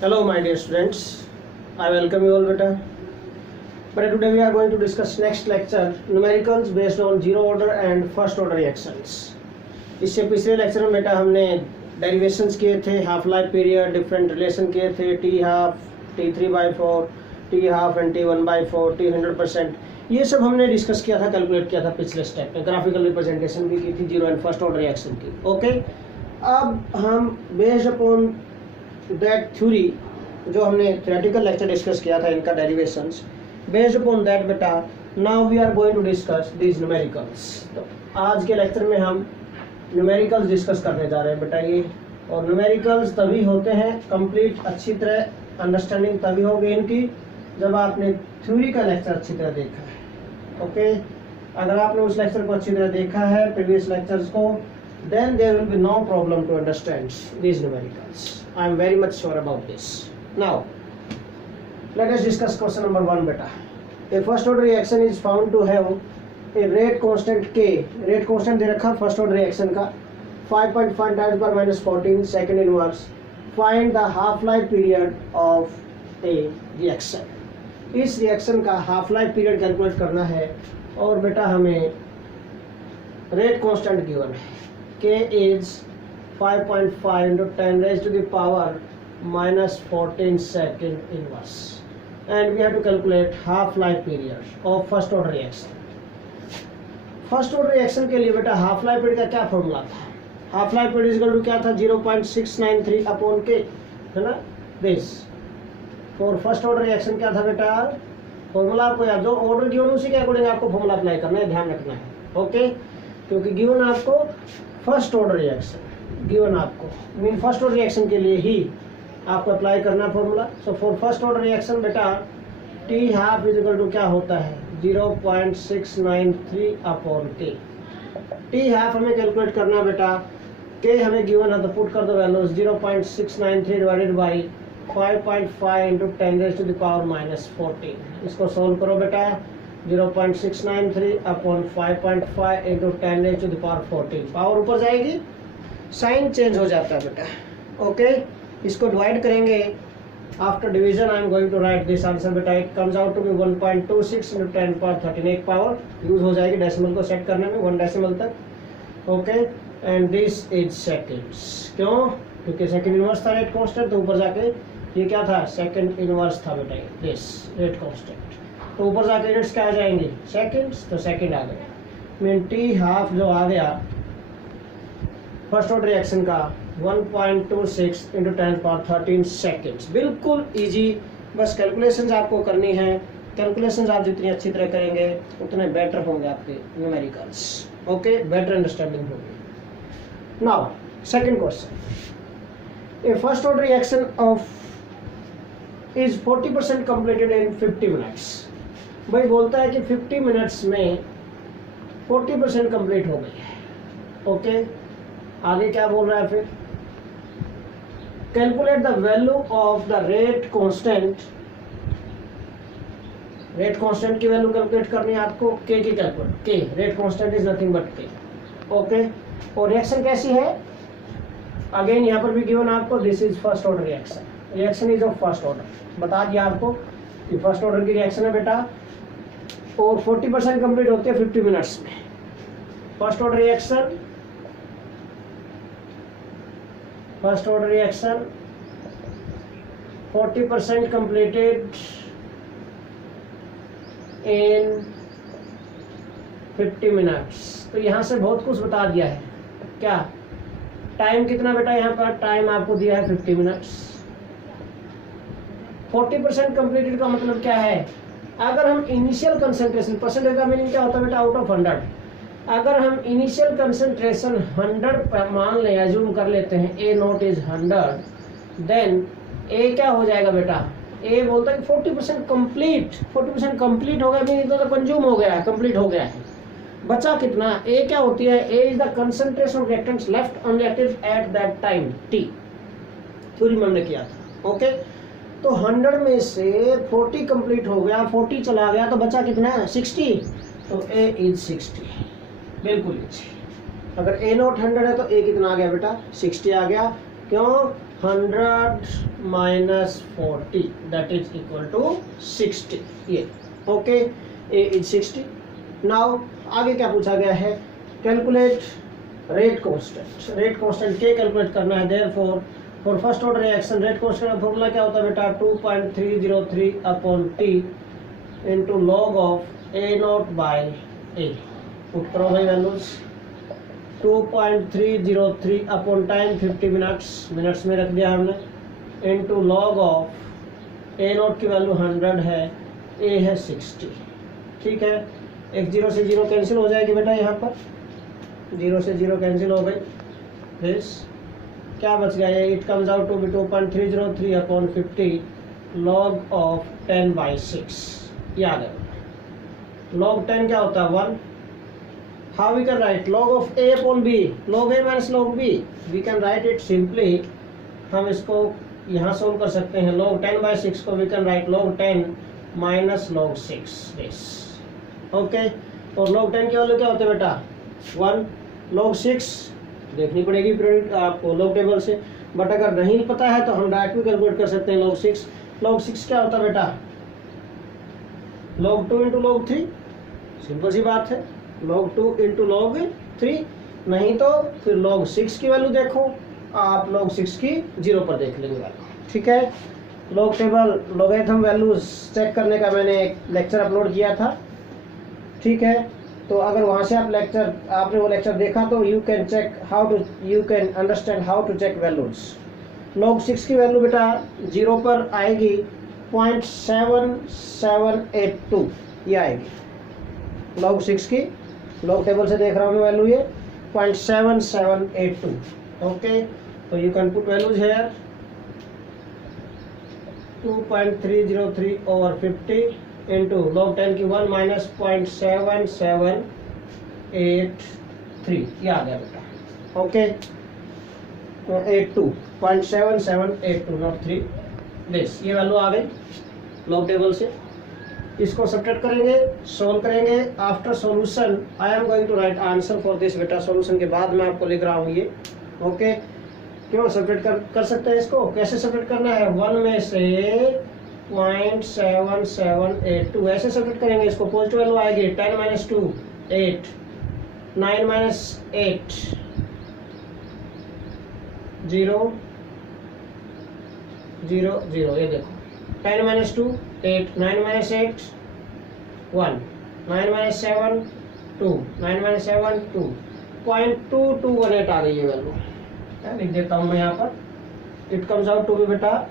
Hello my dear students, I welcome you all beta. But today we are going to discuss next lecture numericals based on zero order and first order reactions. इससे पिछले lecture में बेटा हमने derivations किए थे, half life period, different relation किए थे, T half, T3/4, T half and T1/4, T 100%, ये सब हमने डिस्कस किया था, कैलकुलेट किया था पिछले स्टेप में। ग्राफिकल रिप्रेजेंटेशन भी की थी zero and first order reaction की। ओके, अब हम बेस्ड अपॉन दैट थ्योरी, जो हमने थ्योरेटिकल लेक्चर डिस्कस किया था इनका डेरिवेशंस, बेस्ड अपॉन दैट बेटा now we are going to discuss these numericals. तो आज के लेक्चर में हम न्यूमेरिकल्स डिस्कस करने जा रहे हैं बेटा ये। और न्यूमेरिकल्स तभी होते हैं कंप्लीट, अच्छी तरह अंडरस्टैंडिंग तभी होगी इनकी जब आपने थ्योरी का लेक्चर अच्छी तरह देखा है। ओके, अगर आपने उस लेक्चर को अच्छी तरह देखा है, प्रीवियस लेक्चर्स को, then there will be no problem to understand these numericals. I am very much sure about this. Now let us discuss question number 1 beta. A first order reaction is found to have a rate constant K. Rate constant दे रखा first order reaction का 5.5 times per minus 14 second inverse. Find the half life period of a reaction. इस reaction का half life period calculate करना है और बेटा हमें rate constant given है। K is 5.5 into 10 raised to the power minus 14 second inverse, and we have to calculate half life period of first order reaction. First order reaction के लिए बेटा half life period का क्या formula था? Half life period equal to क्या था? 0.693 upon K, है ना, this. For first order reaction क्या था बेटा? फॉर्मूला आपको याद, जो ऑर्डर गिवन उसी के अकॉर्डिंग आपको फॉर्मूला अप्लाई करना है, ध्यान रखना है। ओके, क्योंकि गिवन आपको फर्स्ट ऑर्डर रिएक्शन, गिवन आपको मीन फर्स्ट ऑर्डर रिएक्शन के लिए ही आपको अप्लाई करना formula. So for first order reaction बेटा T half is equal to क्या होता है? 0.693 अपॉन के। टी हाफ हमें कैलकुलेट करना बेटा, के हमें गिवन है तो पुट कर दो values 0.693 divided by 5.5 into 10 raise to the power minus 14। इसको सोल्व करो बेटा, 0.693 upon 5.5 into 10 raise to the power 14। Power ऊपर जाएगी, साइन चेंज हो जाता है बेटा। ओके, इसको डिवाइड करेंगे। After division I am going to write this answer बेटा। It comes out to be 1.26 into 10 power 13। एक पावर यूज हो जाएगी डेसिमल को सेट करने में, 1 डेसिमल तक। Okay, and this is seconds. क्यों? क्योंकि सेकेंड इनवर्स था रेट कांस्टेंट, तो ऊपर जाके ये क्या था? सेकेंड इनवर्स था बेटा, दिस रेट कांस्टेंट। तो ऊपर जाके यूनिट्स क्या आ जाएंगे? सेकेंड्स, तो सेकेंड आ गया। मीन टी हाफ जो आ गया फर्स्ट ऑर्डर रिएक्शन का 1.26 इंटू 10 पावर 13 सेकेंड्स। बिल्कुल इजी, बस कैलकुलेशंस आपको करनी है। कैलकुलेशंस आप जितनी अच्छी तरह करेंगे उतने बेटर होंगे आपके न्यूमेरिकल्स। ओके, बेटर अंडरस्टैंडिंग होगी। Now second question, A first order reaction of is 40% completed in 50 minutes. भाई बोलता है कि 50 मिनट्स में 40% कंप्लीट हो गई है। ओके, आगे क्या बोल रहा है फिर? Calculate the value of the rate constant. Rate constant की वैल्यू कैलकुलेट करनी है आपको, के की कैलकुलेट। के rate constant is nothing but के। ओके, और रिएक्शन कैसी है? अगेन यहाँ पर भी गिवन आपको, this is first order reaction. Reaction is of first order, बता दिया आपको कि फर्स्ट ऑर्डर की रिएक्शन है बेटा, और 40% कंप्लीट होती है 50 मिनट्स में। First order reaction, first order reaction 40% completed in 50 minutes. तो यहाँ से बहुत कुछ बता दिया है। क्या टाइम कितना बेटा? यहाँ पर टाइम आपको दिया है 50 मिनट्स। 40% कंप्लीटेड का मतलब क्या है? अगर हम इनिशियल कंसंट्रेशन, परसेंटेज का मीनिंग क्या होता है बेटा? Out of 100। अगर हम इनिशियल कंसंट्रेशन 100 मान लें, एज्यूम कर लेते हैं, ए नॉट इज 100, देन ए क्या हो जाएगा बेटा? ए बोलता है कि 40% कंप्लीट, 40% कंप्लीट हो गया, मीनिंग तो कंज्यूम हो गया है, कंप्लीट हो गया है। बचा कितना? ए क्या होती है? A is the concentration of reactants left unreacted at that time T. Theory में हमने किया था। ओके, तो 100 में से 40 कंप्लीट हो गया, 40 चला गया, तो बचा कितना? 60। तो ए इज 60। बिल्कुल इजी। अगर ए नॉट 100 है तो ए कितना आ गया बेटा? 60 आ गया। क्यों? 100 minus 40 that is equal to 60। ये ओके, ए इज 60। नाउ आगे क्या पूछा गया है? Calculate rate constant. Rate constant के कैलकुलेट करना है। Therefore for first order reaction rate constant का फॉर्मूला क्या होता है बेटा? 2.303 upon T into log of A not by A. Put करो भाई वैल्यूज। 2.303 अपॉन टाइम 50 मिनट्स में रख दिया हमने, into log of A not की वैल्यू 100 है, ए है 60। ठीक है, एक 0 से 0 कैंसिल हो जाएगी बेटा, यहाँ पर 0 से 0 कैंसिल हो गई। दिस क्या बच गया? It comes out to be 2.303 upon 50 log of 10/6। याद है लॉग 10 क्या होता है? 1। How we can write log of a upon b? Log a minus log b. We can write it simply. हम इसको यहाँ सोल्व कर सकते हैं। log 10/6 को we can write log 10 minus log 6 this. Okay, और log 10 की वैल्यू क्या होते हैं बेटा? 1। log 6 देखनी पड़ेगी आपको log टेबल से, बट अगर नहीं पता है तो हम डायरेक्ट भी कैलकुलेट कर सकते हैं log 6। log 6 क्या होता है बेटा? log 2 into log 3। सिंपल सी बात है, log 2 इंटू log 3। नहीं तो फिर log 6 की वैल्यू देखो, आप log 6 की 0 पर देख लेंगे वैल्यू। ठीक है, log table logarithm values check करने का मैंने एक लेक्चर अपलोड किया था। ठीक है, तो अगर वहाँ से आपने वो लेक्चर देखा तो you can understand how to check values. log 6 की वैल्यू बेटा 0 पर आएगी 0.7782 ये आएगी log 6 की। log टेबल से देख रहा हूँ मैं वैल्यू ये 0.7782। ओके, तो you can put values here 2.303 over 50 into log 10 की 1 माइनस 0.7783 ये आ गया बेटा। ओके, 0.7782 नॉट 3 दिस, ये वैल्यू आ गई log टेबल से। इसको सब्ट्रैक्ट करेंगे, सोल्व करेंगे। After solution I am going to write answer for this बेटा। सॉल्यूशन के बाद मैं आपको लिख रहा हूँ ये। ओके, क्यों सब्ट्रैक्ट कर सकते हैं इसको? कैसे सब्ट्रैक्ट करना है? 1 में से 0.7782 ऐसे सब्ट्रैक्ट करेंगे इसको। पॉजिटिव वैल्यू आएगी 10 माइनस 2 8, 9 माइनस 8 0 0 0। ये देखो 10 माइनस 2 8, 9 माइनस 8 1, 9 माइनस 7 2, 9 माइनस 7 2, 0.2218 आ गई है वैल्यू। लिख देता हूँ मैं यहाँ पर। It comes out to be बेटा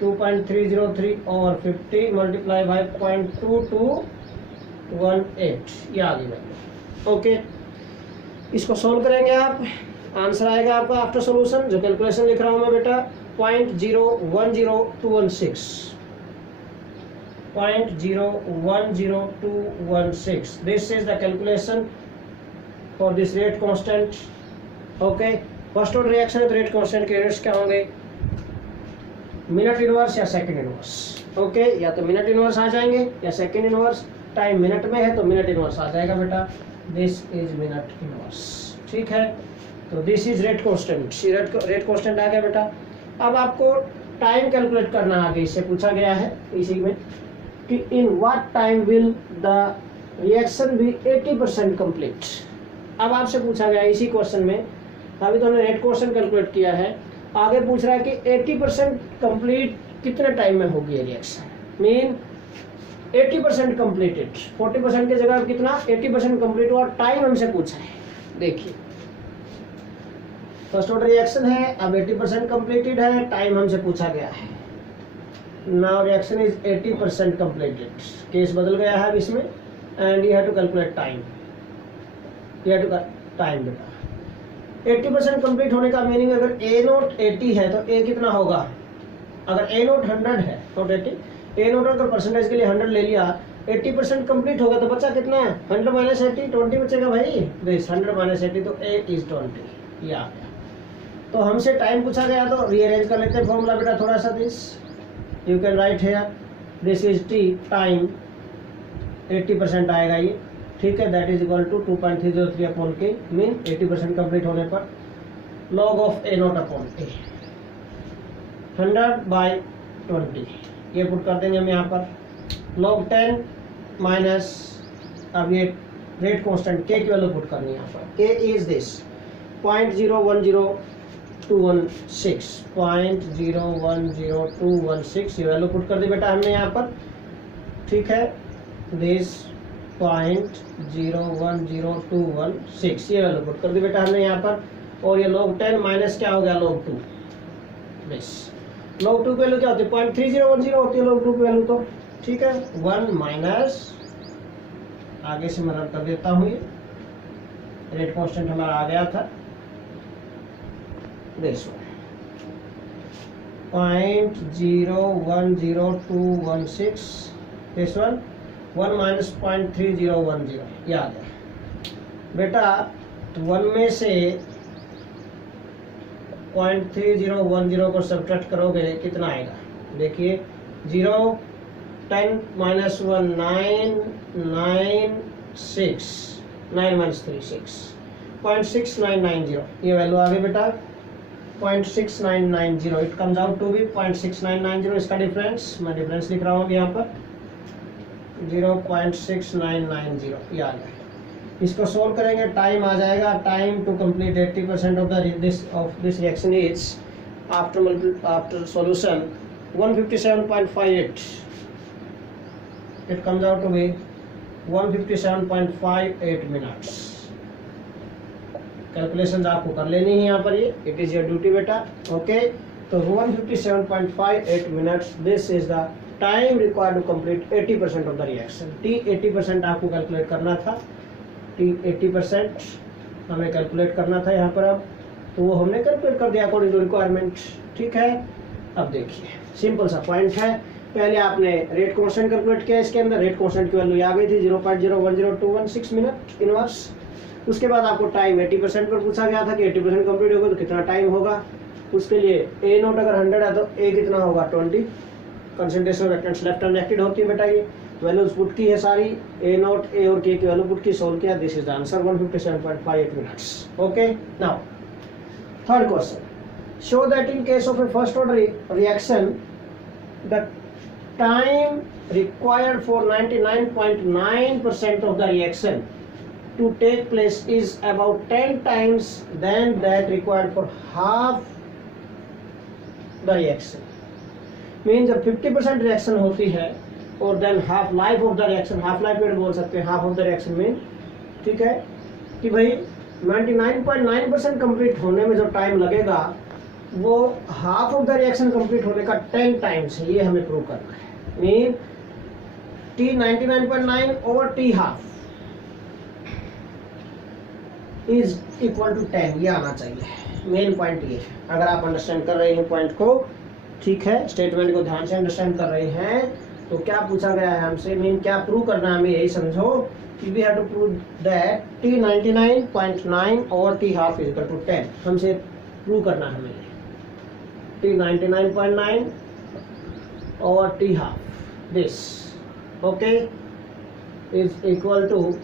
2.303 और 50 मल्टीप्लाई बाई 0.2218 ये आ गई वैल्यू। ओके, इसको सोल्व करेंगे आप, आंसर आएगा आपका आफ्टर सॉल्यूशन। जो कैलकुलेशन लिख रहा हूँ मैं बेटा 0.010216 0.010216। This is the calculation for this rate constant. Okay, first order reaction है तो रेट कांस्टेंट के यूनिट्स क्या होंगे? मिनट इनवर्स या सेकंड इनवर्स। ओके, या तो मिनट इनवर्स आ जाएंगे या सेकंड इनवर्स। टाइम मिनट में है तो मिनट इनवर्स आ जाएगा बेटा। This is minute inverse. ठीक है, तो this is rate constant. Rate constant आ गया बेटा। अब आपको टाइम कैलकुलेट करना आगे इससे पूछा गया है इसी में कि in what time will the reaction be 80% complete. अब आपसे पूछा गया इसी क्वेश्चन में, अभी तो हमने रेट क्वेश्चन कैलकुलेट किया है, आगे पूछ रहा है कि 80% कंप्लीट कितने टाइम में होगी ये रिएक्शन। मीन 80% कंप्लीटेड, 40% की जगह कितना 80% कंप्लीट हुआ, टाइम हमसे पूछा है। देखिए फर्स्ट ऑर्डर रिएक्शन है, अब 80% कंप्लीटेड है, टाइम हमसे पूछा गया है। Now reaction is 80% completed, case बदल गया है अब इसमें, and you have to calculate time. You have to time बेटा 80% कंप्लीट होने का मीनिंग अगर ए नोट 80 है तो ए कितना होगा? अगर ए नोट 100 है तो 80, ए नोट अगर परसेंटेज के लिए 100 ले लिया, 80% कंप्लीट होगा तो बचा कितना है? 100 माइनस 80 20 बचेगा भाई। दिस 100 माइनस 80 तो ए इज 20 ये आ गया। तो हमसे टाइम पूछा गया तो रीअरेंज कर लेते हैं फॉर्मूला बेटा थोड़ा सा। This you can write here, this is T time 80% आएगा ये। ठीक है, that is equal to 2.303 upon K, mean 80% complete होने पर log of a naught upon a 100/20 ये पुट कर देंगे हम यहाँ पर log 10 माइनस अब ये रेट कांस्टेंट k की वैल्यू पुट करनी है यहाँ पर k इज दिस 0.010216 ये वैल्यू पुट कर दी बेटा हमने यहाँ पर, ठीक है। दिस 0.010216 ये वैल्यू पुट कर दी बेटा हमने यहाँ पर, और ये log 10 माइनस क्या हो गया log 2 बस। log 2 की वैल्यू क्या होती है 0.3010 होती है log 2 की वैल्यू, तो ठीक है 1 माइनस आगे से मैं रन कर देता हूँ, ये रेट कांस्टेंट हमारा आ गया था दिस 0.010216 दिस 1 माइनस 0.3010 याद है बेटा। 1 में से 0.3010 को सब्ट्रैक्ट करोगे कितना आएगा, देखिए 0 10 माइनस 1 9 9 6 9 माइनस 3 6 0.6990 ये वैल्यू आ गई बेटा 0.6990 it comes out to be 0.6990 इसका डिफरेंस मैं डिफरेंस लिख रहा हूँ यहाँ पर 0.6990 ये आ गया। इसको सोल्व करेंगे टाइम आ जाएगा, time to complete 80% of this reaction is after solution 157.58 it comes out to be 157.58 minutes। Calculations आपको कर लेनी है यहाँ पर, ये इट इज योर ड्यूटी बेटा, ओके। तो 157.58 minutes this is the time required to complete 80% of the reaction. T 80% आपको कैलकुलेट करना था, टी 80% हमें कैलकुलेट करना था यहाँ पर अब, तो वो हमने कैलकुलेट कर दिया अकॉर्डिंग टू रिक्वायरमेंट, ठीक है। अब देखिए सिंपल सा पॉइंट है, पहले आपने रेट कांस्टेंट कैलकुलेट किया, इसके अंदर रेट कांस्टेंट की वैल्यू आ गई थी 0.010216 मिनट इनवर्स। उसके बाद आपको टाइम 80% पर पूछा गया था कि 80% कंप्लीट होगा तो कितना टाइम होगा, उसके लिए ए नोट अगर 100 है तो ए कितना होगा 20 कंसंट्रेशन रिएक्टेंट्स लेफ्ट अनरिएक्टेड होती है बेटा। ये वैल्यूज पुट की है सारी, ए नोट ए और के की वैल्यू पुट की, सोल्व किया, this is the answer 157.58 minutes, okay. Now third question, show that in case of A first order reaction the time required for 99.9% of the reaction to take place is about 10 times than that required for half the reaction। Mean जब 50% reaction होती है और than half life of the reaction, half life period बोल सकते हैं half of the reaction mean, ठीक है, कि भाई 99.9% कंप्लीट होने में जो टाइम लगेगा वो half of the reaction complete होने का 10 टाइम्स है, ये हमें प्रूव करना है। Mean T 99.9 over T half is equal to 10, ये आना चाहिए। मेन पॉइंट ये है, अगर आप अंडरस्टैंड कर रहे हैं पॉइंट को, ठीक है, स्टेटमेंट को ध्यान से अंडरस्टैंड कर रहे हैं, तो क्या पूछा गया है हमसे, मीन क्या प्रूव करना है हमें, यही समझो कि we have to prove that T 99.9 over T half is equal to 10। हमसे प्रूव करना है हमें T 99.9 over T half this, okay, is equal to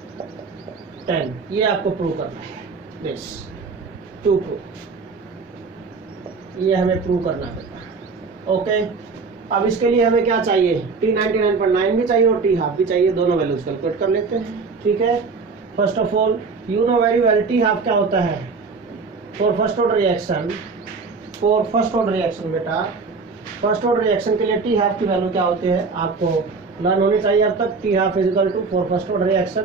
10, ये आपको प्रूव करना है, this to prove, ये हमें प्रूव करना है, ओके। अब इसके लिए हमें क्या चाहिए, T 99.9 भी चाहिए और T हाफ भी चाहिए, दोनों वैल्यूज कैलकुलेट कर लेते हैं, ठीक है। First of all you know very well T half क्या होता है for first order reaction, for first order reaction बेटा, फर्स्ट ऑर्डर रिएक्शन के लिए टी हाफ की वैल्यू क्या होती है आपको लर्न होनी चाहिए अब तक। T half is equal to for first order reaction,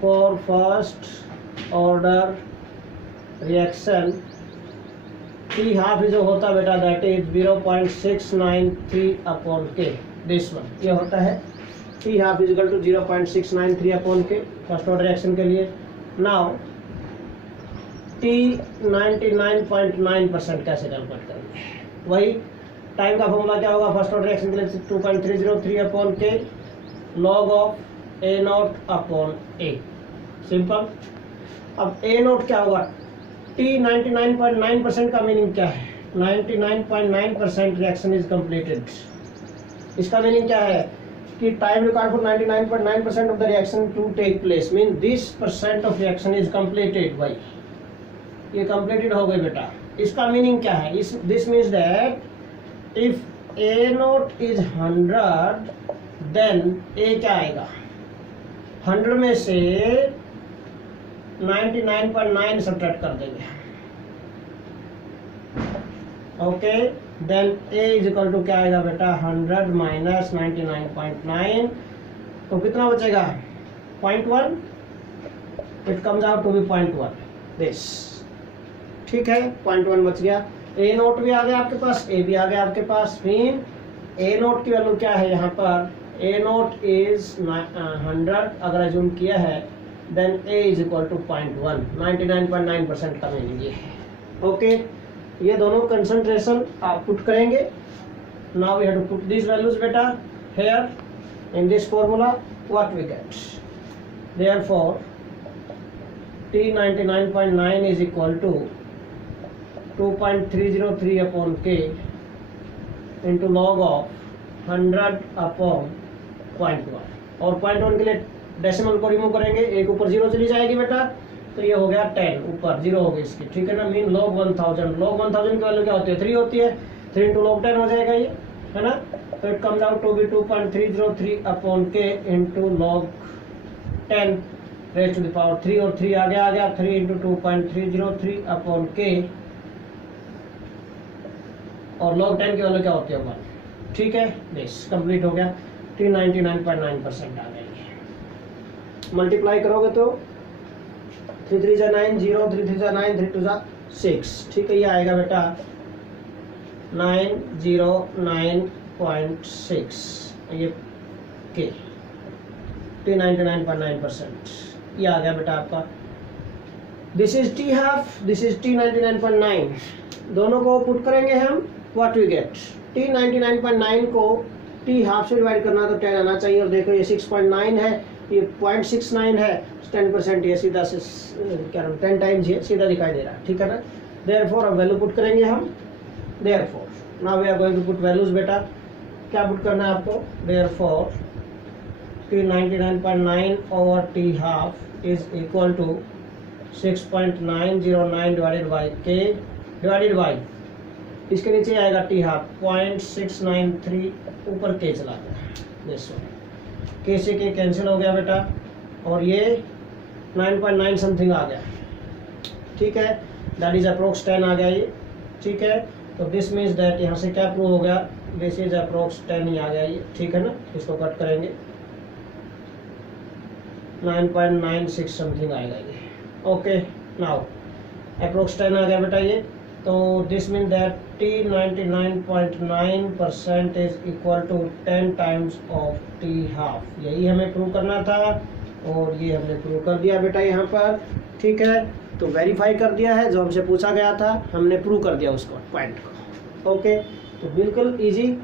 for first order reaction T half जो होता है बेटा that is 0.693 upon K, this one ये होता है T half is equal to 0.693 upon K first order reaction के लिए। Now T 99.9% कैसे कैलकुलेट करेंगे, वही टाइम का फॉर्मूला क्या होगा फर्स्ट ऑर्डर रिएक्शन के लिए 2.303 अपॉन के log of A not upon A, simple. अब ए नॉट क्या होगा, T 99.9% का मीनिंग क्या है, 99.9% रिएक्शन इज कंप्लीटेड, इसका मीनिंग क्या है कि time required for 99.9% of the reaction to take place mean this percent of reaction is completed by ये कंप्लीटेड हो गई बेटा। इसका मीनिंग क्या है? This means that if a naught is 100 then a क्या आएगा? 100 में से 99.9 सब्ट्रैक्ट कर देंगे। Okay, then A is equal to क्या आएगा बेटा? 100 माइनस 99.9, तो कितना बचेगा? 0.1। It comes out to be 0.1 this. ठीक है, 0.1 बच गया। ए नोट भी आ गया आपके पास, ए भी आ गया आपके पास। मीन ए नोट की वैल्यू क्या है यहाँ पर? ए नोट इज 100 अगर एज्यूम किया है, then A is equal to 0.1। 99.9% का मीनिंग ये है। ओके, ये दोनों कंसंट्रेशन आप पुट करेंगे। Now we have to put this values बेटा here in this formula. What we get? Therefore T 99.9 is equal to 2.303 upon K into log of 100 upon 0.1। और 0.1 के लिए डेसिमल को रिमूव करेंगे, एक ऊपर 0 चली जाएगी बेटा, तो ये हो गया 10, ऊपर 0 हो गई इसकी। ठीक है ना, मीन log 1000। log 1000 की वैल्यू क्या होती है? 3 होती है। 3 into log 10 हो जाएगा ये, है ना। तो it comes out to be 2.303 upon K into log 10 raise to the power 3, और 3 आ गया 3 इंटू 2.303 अपॉन K, और log 10 की वैल्यू क्या होती है? 1। ठीक है, बेस कंप्लीट हो गया। T 99.9% आ गई। मल्टीप्लाई करोगे तो 3 3 जा 9, 0, 3 3 जा 9, 3 2 जा 6। ठीक है, ये आएगा बेटा 909.6, ये K। T 99.9% ये आ गया बेटा आपका। This is T half, this is T 99.9। दोनों को पुट करेंगे हम। What we gate? T 99.9 को T हाफ से डिवाइड करना तो 10 आना चाहिए। और देखो ये 6.9 है, ये 0.69 है, 10% ये सीधा से क्या नाम 10 टाइम्स ये सीधा दिखाई दे रहा है। ठीक है ना। देयरफॉर अब वैल्यू पुट करेंगे हम। Therefore now we are going to put values बेटा। क्या पुट करना है आपको? Therefore T 99.9 over T half is equal to 6.909 divided by K divided by, इसके नीचे आएगा T half 0.693, ऊपर K चला गया। देखो K से K कैंसिल हो गया बेटा, और ये 9.9 समथिंग आ गया। ठीक है, दैट इज अप्रोक्स 10 आ गया ये। ठीक है, तो दिस मीन्स दैट यहाँ से क्या प्रूव हो गया? दिस इज अप्रोक्स 10 ही आ गया ये। ठीक है ना, इसको कट करेंगे 9.96 समथिंग आएगा ये। ओके, नाउ अप्रोक्स 10 आ गया बेटा ये। तो this mean that T 99.9% is equal to 10 times of T half. यही हमें प्रूव करना था, और ये हमने प्रूव कर दिया बेटा यहाँ पर। ठीक है, तो वेरीफाई कर दिया है, जो हमसे पूछा गया था हमने प्रूव कर दिया उसको, पॉइंट को। ओके, तो बिल्कुल इजी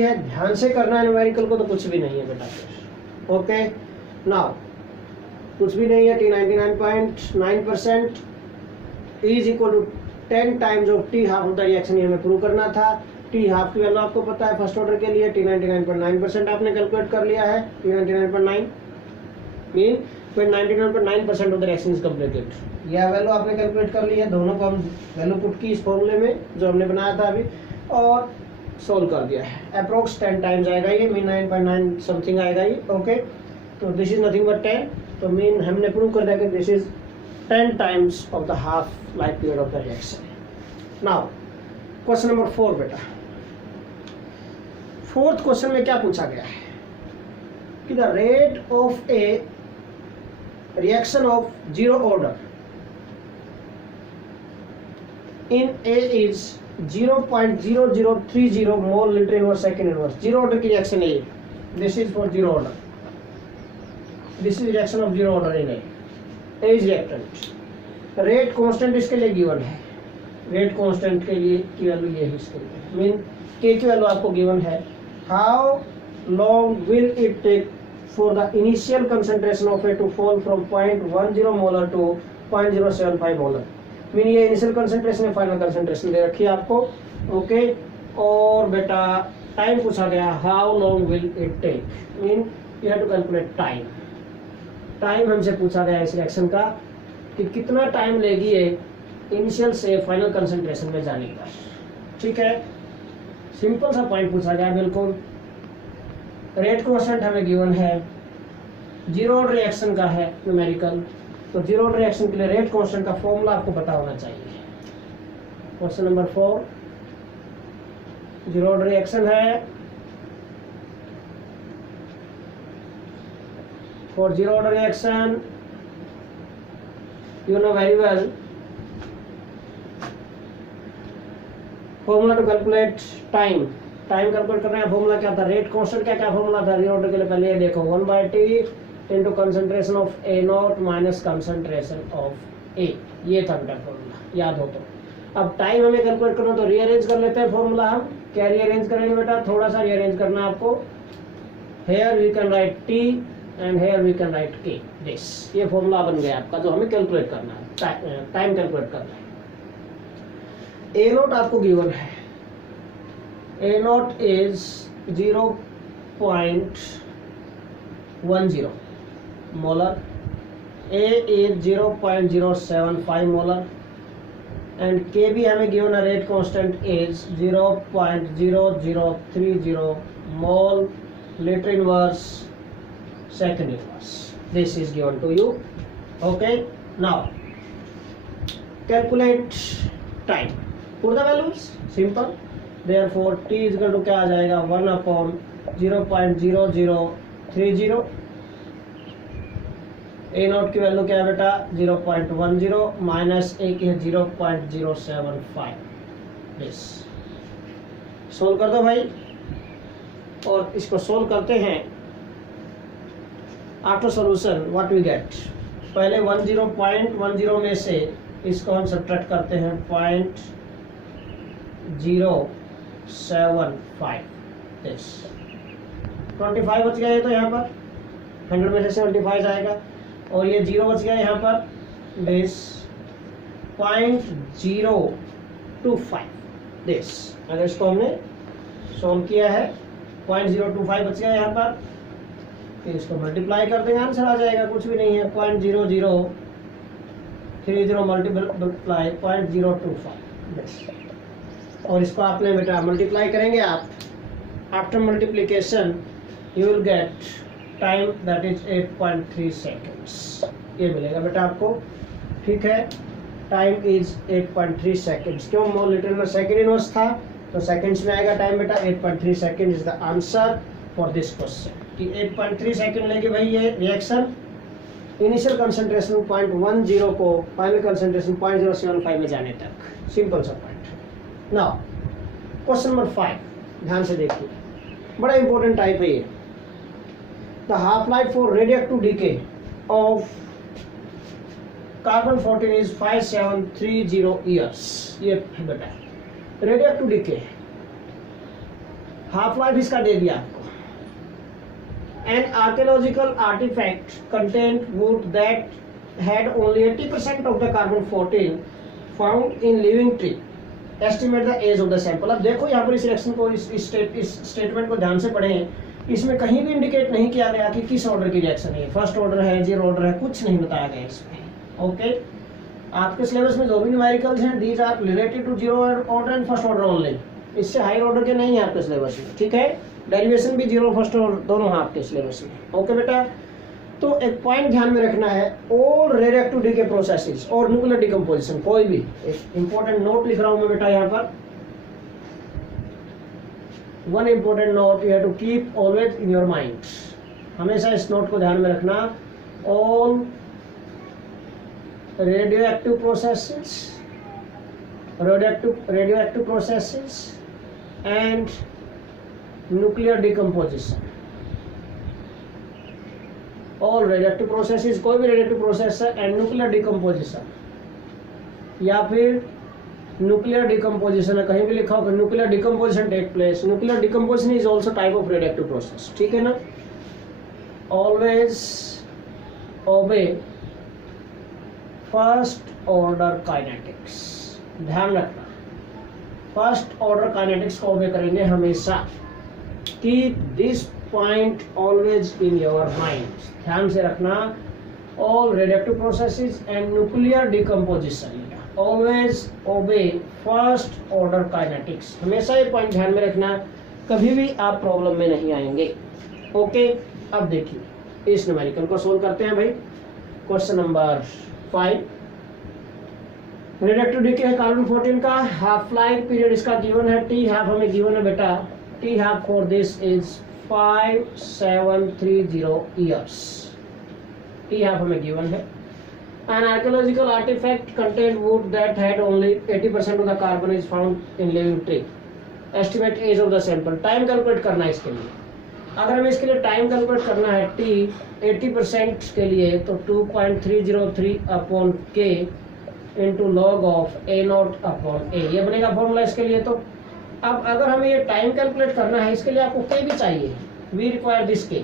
है, ध्यान से करना है न्यूमेरिकल को, तो कुछ भी नहीं है बेटा। ओके, नाउ कुछ भी नहीं है। T 99.9% is equal to 10 times of T half of the reaction, हमें प्रूव करना था। T हाफ की वैल्यू आपको पता है फर्स्ट ऑर्डर के लिए। T 99.9% आपने कैलकुलेट कर लिया है। T 99.9 mean 99.9% of the reaction is completed. यह वैल्यू आपने कैलकुलेट कर ली है। दोनों को हम वैल्यू पुट की इस फॉर्मूले में जो हमने बनाया था अभी, और सोल्व कर दिया है। अप्रोक्स 10 टाइम्स आएगा ये, मीन 9.9 समथिंग आएगा ये। ओके, तो दिस इज नथिंग बट 10, तो मीन हमने प्रूव कर दिया कि this is 10 times of the half life period of the reaction. Now question number 4 बेटा। फोर्थ क्वेश्चन में क्या पूछा गया है कि the rate of A reaction of zero order in A is 0.0030 mole litre inverse second inverse. Zero order की reaction है, this is for zero order, this is reaction of zero order in A is reactant. Rate constant इसके लिए given है, rate constant के लिए की value ये है इसके लिए, मीन के की वैल्यू आपको गिवन है। How long will it take for the initial concentration of A to fall from 0.10 molar to 0.075 molar. Mean ये इनिशियल कंसंट्रेशन है, फाइनल कंसंट्रेशन दे रखी है आपको। ओके, और बेटा टाइम पूछा गया, how long will it take, mean you have to calculate time. Time हमसे पूछा गया इस रिएक्शन का, कि कितना टाइम लेगी ये इनिशियल से फाइनल कंसंट्रेशन में जाने का। ठीक है, सिंपल सा पॉइंट पूछा गया बिल्कुल। रेट कांस्टेंट हमें गिवन है, जीरो ऑर्डर रिएक्शन का है न्यूमेरिकल, तो जीरो ऑर्डर रिएक्शन के लिए रेट कांस्टेंट का फॉर्मूला आपको पता होना चाहिए। Question number 4, zero order reaction है। For zero order reaction you know very well formula to calculate time calculate करना है। फॉर्मूला क्या था, रेट कांस्टेंट का क्या फॉर्मूला था जीरो ऑर्डर के लिए, पहले ये देखो 1/T into concentration of A0 minus concentration of A, ये था बेटा फॉर्मूला, याद हो तो। अब टाइम हमें कैलकुलेट करना, तो रीअरेंज कर लेते हैं फॉर्मूला हम। क्या रीअरेंज करेंगे बेटा, थोड़ा सा रीअरेंज करना है आपको। Here we can write T and here we can write K, this ये फॉर्मूला बन गया आपका जो हमें कैलकुलेट करना है, टाइम कैलकुलेट करना है। A0 आपको गिवन है, A0 is 0.10 molar, A is 0.075 molar and K भी हमें गिवन है, rate constant is 0.0030 mole litre inverse second inverse. This is given to you. Okay, now calculate time. Put the values, simple. Therefore T is equal to क्या आ जाएगा, 1/0.0030। A0 की value क्या है बेटा 0.10 minus A की है 0.075। This solve कर दो भाई, और इसको सोल्व करते हैं। After solution what we get, पहले 10.10 में से इसको हम सब्ट्रैक्ट करते हैं 0.075, दिस 25 बच गया। ये तो यहाँ पर 100 में से 75 जाएगा, और ये 0 बच गया यहाँ पर, दिस 0.025, दिस। अगर इसको हमने सॉल्व किया है 0.025 बच गया यहाँ पर, फिर इसको मल्टीप्लाई कर देंगे, आंसर आ जाएगा, कुछ भी नहीं है 0.0030 मल्टीप्लाई 0.025। और इसको आपने बेटा मल्टीप्लाई करेंगे आप, after multiplication you will get time that is 8.3 seconds, ये मिलेगा बेटा आपको। ठीक है, टाइम इज 8.3 सेकेंड्स। क्यों, मोल लीटर में सेकेंड इनवर्स था तो सेकेंड्स में आएगा टाइम बेटा। 8.3 second is the answer for this question, कि 8.3 सेकेंड लेके भाई ये रिएक्शन इनिशियल कंसंट्रेशन 0.10 को फाइनल कंसंट्रेशन 0.075 में जाने तक। सिंपल सा पॉइंट। नाउ क्वेश्चन नंबर 5, ध्यान से देखिए, बड़ा इंपॉर्टेंट टाइप है ये। The half life for radioactive DK of carbon 14 is 5730 years. ये बेटा रेडियोएक्टिव डीके, हाफ लाइफ इसका दे दिया आपको। An archaeological artifact contained wood that had only 80% of the carbon 14 found in living tree. Estimate the age of the sample. अब देखो यहाँ पर इस रिएक्शन को, इस स्टेटमेंट को ध्यान से पढ़ें। इसमें कहीं भी इंडिकेट नहीं किया गया कि किस ऑर्डर की रिएक्शन है, फर्स्ट ऑर्डर है, जीरो ऑर्डर है, कुछ नहीं बताया गया इसमें। ओके, आपके सिलेबस में जो भी न्यूमेरिकल्स हैं these are related to zero order and first order only, इससे हायर ऑर्डर के नहीं है आपके सिलेबस में। ठीक है, डेरिवेशन भी जीरो फर्स्ट और दोनों हैं आपके सिलेबस में। ओके बेटा, तो एक पॉइंट ध्यान में रखना है, और रेडियोएक्टिव डीके प्रोसेसेस और न्यूक्लियर डिकम्पोजिशन, कोई भी एक इंपॉर्टेंट नोट लिख रहा हूं मैं बेटा यहाँ पर। One important note you have to keep always in your mind, हमेशा इस नोट को ध्यान में रखना। All radioactive processes and nuclear decomposition, all radioactive processes, कोई भी रेडियोएक्टिव प्रोसेस है, एंड न्यूक्लियर डिकम्पोजिशन, या फिर न्यूक्लियर डिकम्पोजिशन है, कहीं भी लिखा होगा nuclear decomposition take place. Nuclear decomposition is also type of radioactive process. ठीक है ना, ऑलवेज ओबे फर्स्ट ऑर्डर काइनेटिक्स, ध्यान रखना फर्स्ट ऑर्डर काइनेटिक्स को ओबे करेंगे हमेशा। Keep this point always in your mind, ध्यान से रखना all reactive processes and nuclear decomposition always obey first order kinetics। हमेशा ये पॉइंट ध्यान में रखना, कभी भी आप प्रॉब्लम में नहीं आएंगे। ओके, अब देखिए इस न्यूमेरिकल को सोल्व करते हैं भाई। क्वेश्चन नंबर 5, रिएक्टिव डीके है कार्बन 14 का, हाफ लाइफ पीरियड इसका गिवन है, टी हाफ हमें गिवन है बेटा, T half for this is 5730 years, T half हमें गिवन है। An archaeological artifact contained wood that had only 80% of the carbon is found in living tree. Estimate age of the sample। Time calculate करना है इसके लिए। अगर हमें इसके लिए टाइम कैलकुलेट करना है t 80% के लिए तो 2.303 upon k into log of a naught upon a, ये बनेगा फॉर्मूला इसके लिए। तो अब अगर हमें ये टाइम कैलकुलेट करना है, इसके लिए आपको k भी चाहिए, we require this k।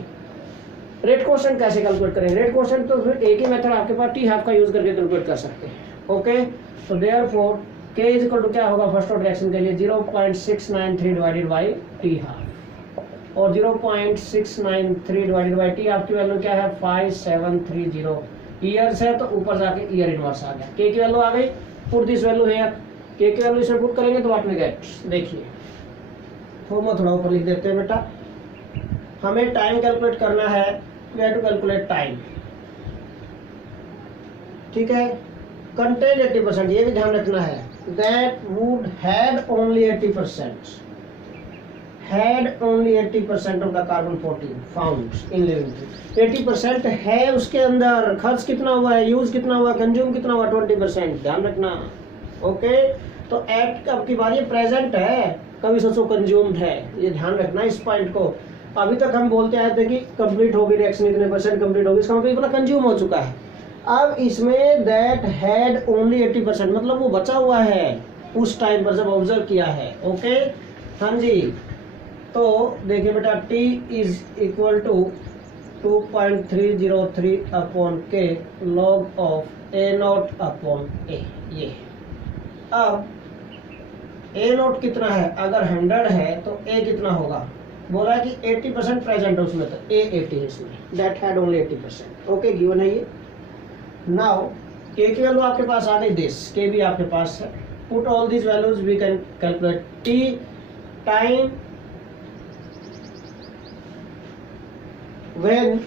Rate question कैसे कैलकुलेट करेंगे? रेट क्वेश्चन तो फिर एक ही मेथड आपके पास टी हाफ का यूज करके कैलकुलेट कर सकते हैं। ओके, तो therefore k is equal to क्या होगा फर्स्ट ऑर्डर रिएक्शन के लिए 0.693 डिवाइडेड बाय टी हाफ, और 0.693 डिवाइडेड बाय टी हाफ की वैल्यू क्या है 5730 ईयर्स है, तो ऊपर जाके ईयर इनवर्स आ गया। k की वैल्यू आ गई, put this value here, k की वैल्यू इसमें पुट करेंगे तो व्हाट विल गेट, देखिए फॉर्मूला थोड़ा ऊपर लिख देते हैं बेटा। हमें टाइम कैलकुलेट करना है, we have to calculate time, ठीक है। कंटेन 80%, ये भी ध्यान रखना है, that would had only 80%, had only 80% of the carbon 14 found in living tree. 80% है उसके अंदर, खर्च कितना हुआ है, यूज कितना हुआ, कंज्यूम कितना हुआ 20%, ध्यान रखना। ओके, तो एट अब की बार ये प्रेजेंट है, कभी सोचो कंज्यूम्ड है, ये ध्यान रखना इस पॉइंट को। अभी तक हम बोलते आए थे कि कंप्लीट होगी रिएक्शन, इतने परसेंट कंप्लीट होगी, इसका मतलब पूरा कंज्यूम हो चुका है। अब इसमें दैट हैड ओनली 80%, मतलब वो बचा हुआ है उस टाइम पर जब ऑब्जर्व किया है। ओके, हाँ जी, तो देखिए बेटा t is equal to 2.303 upon k log of a naught upon a। ये अब a नॉट कितना है, अगर 100 है तो a कितना होगा, बोला कि 80% प्रेजेंट है उसमें, तो a 80 है इसमें, that had only 80%। Okay, given है ये। नाउ k की वैल्यू आपके पास आ गई, दिस k भी आपके पास है, put all this values we can calculate t time when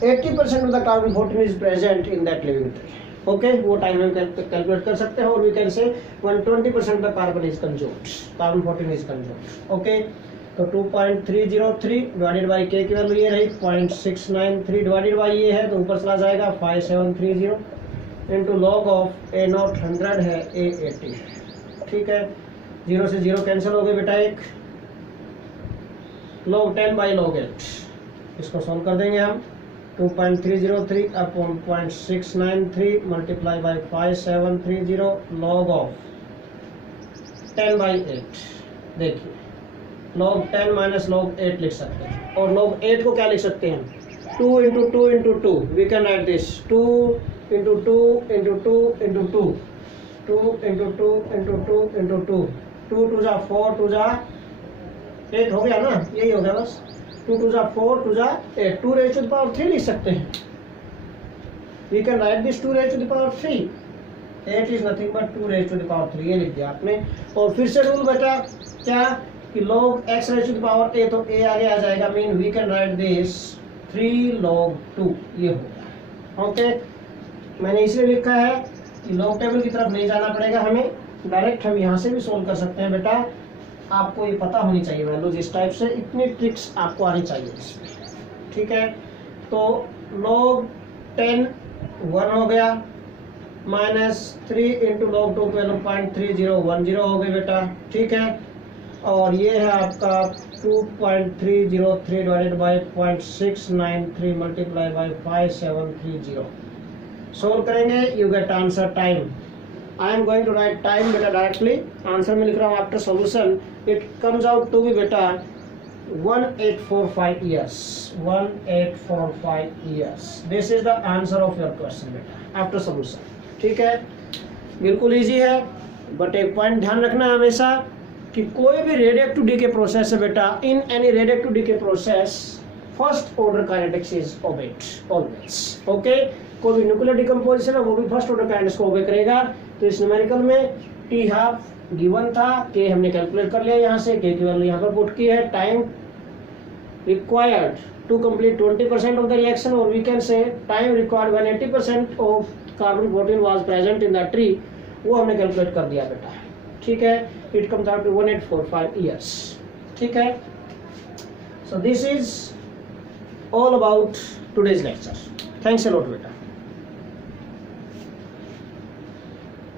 80% of the carbon 14 is present in that living tree। Okay, वो टाइम हम कैलकुलेट कर सकते हैं, और we can say 120% the carbon is consumed, carbon 14 is consumed. Okay, तो 2.303 divided by k की value ये रही 0.693 डिवाइडेड बाई ये है, तो ऊपर चला जाएगा 5730 into log of a not 100 है, a 80, ठीक है। 0 से 0 कैंसिल हो गए बेटा, एक log 10 बाई log 8, इसको सॉल्व कर देंगे हम। 2.303 upon 0.693 multiply by 5730 log of 10 by 8। देखिए log 10 माइनस log 8 लिख सकते हैं, और log 8 को क्या लिख सकते हैं 2 into 2 into 2, we can write this 2 into 2 into 2 into 2, 2 into 2 into 2 into 2, 2 to जा 4 टू जा 8 हो गया ना, यही हो गया बस, 2 टू जा 4 टू जा 8, 2 रेज़ टू द पावर 3 लिख सकते हैं, we can write this 2 raise to the power 3, 8 is nothing but 2 raise to the power 3, ये लिख दिया आपने। और फिर से रूल बेटा क्या कि log x raise to the power a, तो a आगे आ जाएगा, mean we can write this 3 log 2, ये हो गया। ओके, मैंने इसलिए लिखा है कि लॉग टेबल की तरफ नहीं जाना पड़ेगा हमें, डायरेक्ट हम यहाँ से भी सोल्व कर सकते हैं बेटा। आपको ये पता होनी चाहिए वैल्यूज इस टाइप से, इतनी ट्रिक्स आपको आनी चाहिए इसमें, ठीक है। तो log 10 1 हो गया, माइनस 3 इंटू लॉग 2 वैल्यू 0.3010 हो गई बेटा, ठीक है। और ये है आपका 2.303 divided by 0.693 multiply by 5730, solve करेंगे, you get answer time. I am going to write time बेटा डायरेक्टली, आंसर में लिख रहा हूँ after solution, it comes out to be बेटा 1845 years, 1845 years, this is the answer of your question बेटा after solution, ठीक है। बिल्कुल इजी है, बट एक पॉइंट ध्यान रखना है हमेशा कि कोई भी रेडियोएक्टिव डीके प्रोसेस है बेटा, in any radioactive decay process first order kinetics is obeyed always. Okay, कोई भी न्यूक्लियर डिकम्पोजिशन है वो भी फर्स्ट ऑर्डर काइनेटिक्स को ओबे करेगा। तो इस न्यूमेरिकल में टी हाफ गिवन था, के हमने कैलकुलेट कर लिया यहाँ से, के की वैल्यू यहाँ पर पुट की है। Time required to complete 20% of the reaction, और we can say time required when 80% of carbon 14 was present in the tree, वो हमने कैलकुलेट कर दिया बेटा। ठीक है, it comes out to 1845 years. ठीक है, so this is all about today's lecture. Thanks a lot बेटा।